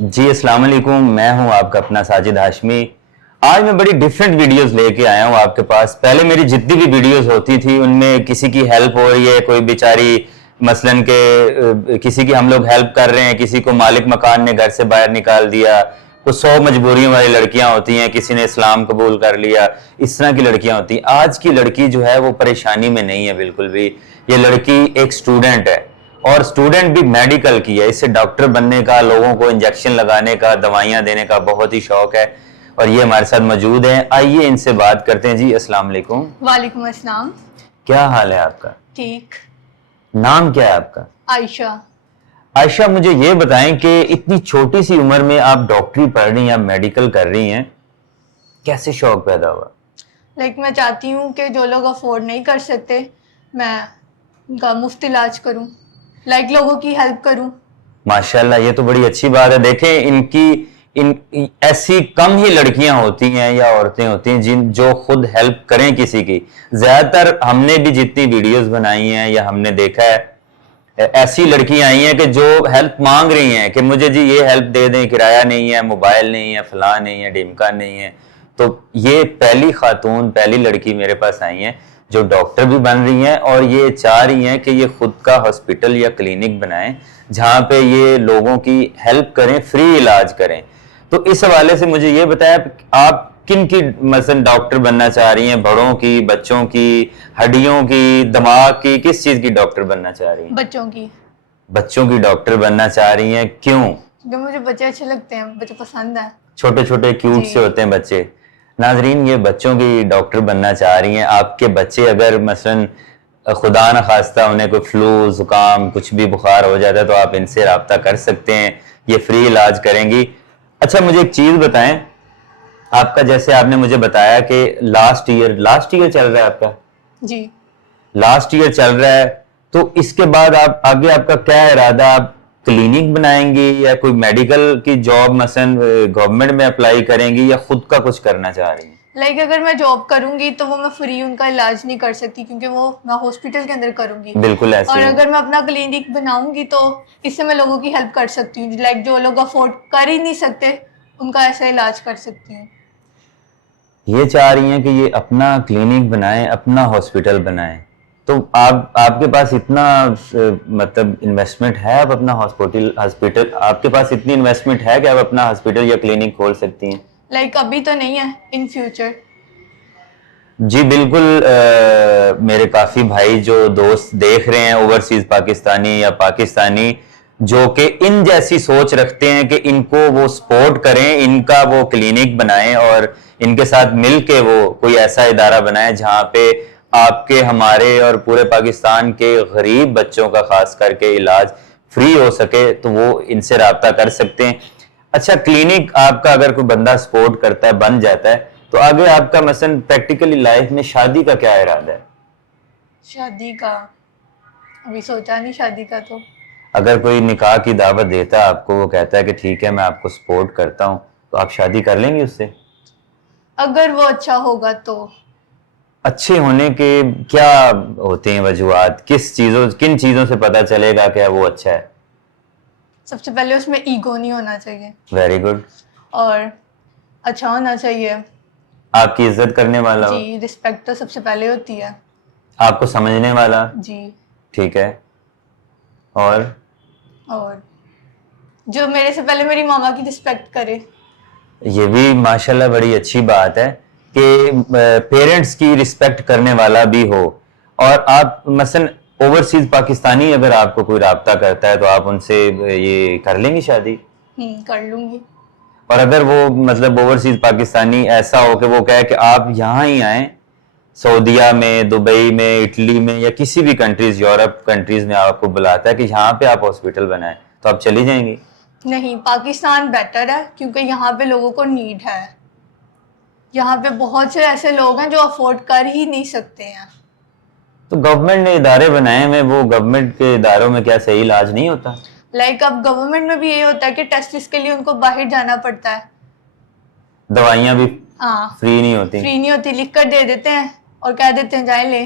जी अस्सलाम वालेकुम। मैं हूं आपका अपना साजिद हाशमी। आज मैं बड़ी डिफरेंट वीडियोस लेके आया हूं आपके पास। पहले मेरी जितनी भी वीडियोस होती थी उनमें किसी की हेल्प हो रही है, कोई बेचारी मसलन के किसी की हम लोग हेल्प कर रहे हैं, किसी को मालिक मकान ने घर से बाहर निकाल दिया, कुछ 100 मजबूरियों वाली लड़कियां होती हैं, किसी ने इस्लाम कबूल कर लिया, इस तरह की लड़कियां होती हैं। आज की लड़की जो है वो परेशानी में नहीं है बिल्कुल भी। ये लड़की एक स्टूडेंट है और स्टूडेंट भी मेडिकल की है। इससे डॉक्टर बनने का, लोगों को इंजेक्शन लगाने का, दवाइयां देने का बहुत ही शौक है और ये हमारे साथ मौजूद हैं। आइए इनसे बात करते हैं। जी अस्सलाम वालेकुम। वालेकुम अस्सलाम। क्या हाल है आपका? ठीक। नाम क्या है आपका? आयशा। आयशा, मुझे ये बताएं कि इतनी छोटी सी उम्र में आप डॉक्टरी पढ़ रही हैं, आप मेडिकल कर रही हैं, कैसे शौक पैदा हुआ? मैं चाहती हूँ कि जो लोग अफोर्ड नहीं कर सकते मैं उनका मुफ्त इलाज करूँ, लोगों की हेल्प करूँ। माशाल्लाह, ये तो बड़ी अच्छी बात है। देखें, इन ऐसी कम ही लड़कियां होती हैं या औरतें होती हैं जिन जो खुद हेल्प करें किसी की। ज्यादातर हमने भी जितनी वीडियोस बनाई हैं या हमने देखा है, ऐसी लड़कियां आई हैं कि जो हेल्प मांग रही हैं कि मुझे जी ये हेल्प दे दें, किराया नहीं है, मोबाइल नहीं है, फलां नहीं है, ढिमका नहीं है। तो ये पहली खातून, पहली लड़की मेरे पास आई हैं जो डॉक्टर भी बन रही हैं और ये चाह रही हैं कि ये खुद का हॉस्पिटल या क्लिनिक बनाएं जहां पे ये लोगों की हेल्प करें, फ्री इलाज करें। तो इस हवाले से मुझे ये बताया, आप किन की मसलन डॉक्टर बनना चाह रही हैं? बड़ों की, बच्चों की, हड्डियों की, दिमाग की, किस चीज की डॉक्टर बनना चाह रही हैं? बच्चों की। बच्चों की डॉक्टर बनना चाह रही हैं, क्यों? जो मुझे बच्चे अच्छे लगते हैं, बच्चे पसंद है। छोटे छोटे क्यूट से होते हैं बच्चे। नाजरीन, ये बच्चों की डॉक्टर बनना चाह रही हैं। आपके बच्चे अगर मसलन खुदा न खास्ता उन्हें कोई फ्लू, जुकाम, कुछ भी बुखार हो जाता है तो आप इनसे रब्ता कर सकते हैं, ये फ्री इलाज करेंगी। अच्छा, मुझे एक चीज बताएं, आपका जैसे आपने मुझे बताया कि लास्ट ईयर चल रहा है आपका? जी। लास्ट ईयर चल रहा है, तो इसके बाद आप आगे आपका क्या इरादा? आप क्लिनिक बनाएंगी या कोई मेडिकल की जॉब मसलन गवर्नमेंट में अप्लाई करेंगी या खुद का कुछ करना चाह रही हैं? अगर मैं जॉब करूंगी तो वो मैं फ्री उनका इलाज नहीं कर सकती क्योंकि वो मैं हॉस्पिटल के अंदर करूंगी। बिल्कुल ऐसे। और अगर मैं अपना क्लिनिक बनाऊंगी तो इससे मैं लोगों की हेल्प कर सकती हूँ। जो लोग अफोर्ड कर ही नहीं सकते उनका ऐसा इलाज कर सकती हूँ। ये चाह रही हैं कि ये अपना क्लिनिक बनाएं, अपना हॉस्पिटल बनाएं। तो आपके पास इतना मतलब इन्वेस्टमेंट है, आप अपना हॉस्पिटल आपके पास इतनी इन्वेस्टमेंट है कि आप अपना हॉस्पिटल या क्लिनिक खोल सकती हैं? अभी तो नहीं है, इन फ्यूचर। जी बिल्कुल। मेरे काफी भाई जो दोस्त देख रहे हैं, ओवरसीज पाकिस्तानी या पाकिस्तानी, जो कि इन जैसी सोच रखते हैं कि इनको वो सपोर्ट करें, इनका वो क्लिनिक बनाएं और इनके साथ मिल के वो कोई ऐसा इदारा बनाएं जहां पे आपके, हमारे और पूरे पाकिस्तान के गरीब बच्चों का खास करके इलाज फ्री हो सके, तो वो इनसे रब्ता कर सकते हैं। अच्छा, क्लिनिक आपका अगर कोई बंदा सपोर्ट करता है, बन जाता है, तो आगे आपका मसलन प्रैक्टिकली लाइफ में शादी का क्या इरादा है? शादी का अभी सोचा नहीं, शादी का तो। अगर कोई निकाह की दावत देता है आपको, वो कहता है कि ठीक है मैं आपको सपोर्ट करता हूं, तो आप शादी कर लेंगे उससे? अगर वो अच्छा होगा तो। अच्छे होने के क्या होते हैं वजूहात? किन चीजों से पता चलेगा कि वो अच्छा है? सबसे पहले उसमें ईगो नहीं होना चाहिए। Very good. और अच्छा होना चाहिए। आपकी इज्जत करने वाला हो। जी, रिस्पेक्ट तो सबसे पहले होती है। आपको समझने वाला। जी। ठीक है। और जो मेरे से पहले मेरी मामा की रिस्पेक्ट करे। ये भी माशाल्लाह बड़ी अच्छी बात है कि पेरेंट्स की रिस्पेक्ट करने वाला भी हो। और आप मसलन ओवरसीज पाकिस्तानी अगर आपको कोई राब्ता करता है तो आप उनसे ये कर लेंगी शादी? कर लूंगी। और अगर वो मतलब ओवरसीज पाकिस्तानी ऐसा हो कि वो कहे कि आप यहाँ ही आए, सऊदीया में, दुबई में, इटली में या किसी भी कंट्रीज, यूरोप कंट्रीज में आपको बुलाता है कि यहाँ पे आप हॉस्पिटल बनाएं, तो आप चली जाएंगी? नहीं, पाकिस्तान बेटर है क्योंकि यहाँ पे लोगों को नीड है। यहाँ पे बहुत से ऐसे लोग हैं जो अफोर्ड कर ही नहीं सकते हैं। तो गवर्नमेंट ने इदारे बनाए हैं, वो गवर्नमेंट के इदारों में क्या सही इलाज नहीं होता? अब गवर्नमेंट में भी यही होता है कि टेस्ट के लिए उनको बाहर जाना पड़ता है। दवाइयां भी हाँ, फ्री नहीं होती? फ्री नहीं होती, लिख कर दे देते हैं और कह देते हैं जाए ले।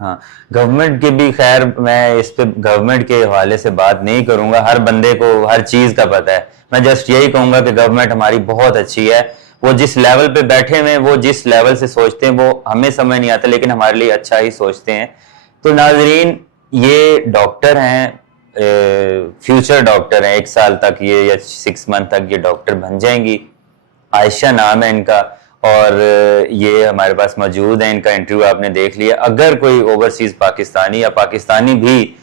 हाँ, गवर्नमेंट के भी, खैर मैं इस पे गवर्नमेंट के हवाले से बात नहीं करूंगा, हर बंदे को हर चीज का पता है। मैं जस्ट यही कहूंगा कि गवर्नमेंट हमारी बहुत अच्छी है, वो जिस लेवल पे बैठे हुए हैं, वो जिस लेवल से सोचते हैं वो हमें समझ नहीं आता, लेकिन हमारे लिए अच्छा ही सोचते हैं। तो नाजरीन, ये डॉक्टर हैं, फ्यूचर डॉक्टर हैं, 1 साल तक ये या 6 मंथ तक ये डॉक्टर बन जाएंगी। आयशा नाम है इनका, और ये हमारे पास मौजूद है, इनका इंटरव्यू आपने देख लिया। अगर कोई ओवरसीज पाकिस्तानी या पाकिस्तानी भी,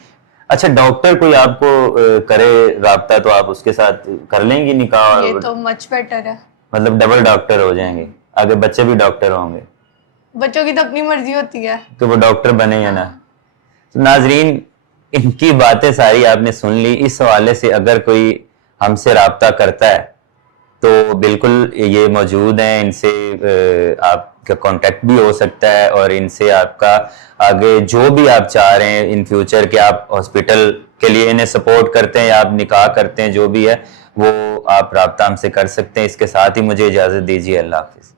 अच्छा डॉक्टर कोई आपको करे राब्ता, तो आप उसके साथ कर लेंगी निकाह? ये तो मच बेटर है। मतलब डबल डॉक्टर हो जाएंगे, आगे बच्चे भी डॉक्टर होंगे। बच्चों की तो अपनी मर्जी होती है तो वो डॉक्टर बने या ना। तो नाजरीन, इनकी बातें सारी आपने सुन ली। इस हवाले से अगर कोई हमसे राब्ता करता है तो बिल्कुल ये मौजूद हैं, इनसे आपका कांटेक्ट भी हो सकता है, और इनसे आपका आगे जो भी आप चाह रहे हैं इन फ्यूचर के, आप हॉस्पिटल के लिए इन्हें सपोर्ट करते हैं या आप निकाह करते हैं, जो भी है वो आप राब्ता हमसे कर सकते हैं। इसके साथ ही मुझे इजाज़त दीजिए। अल्लाह हाफिज़।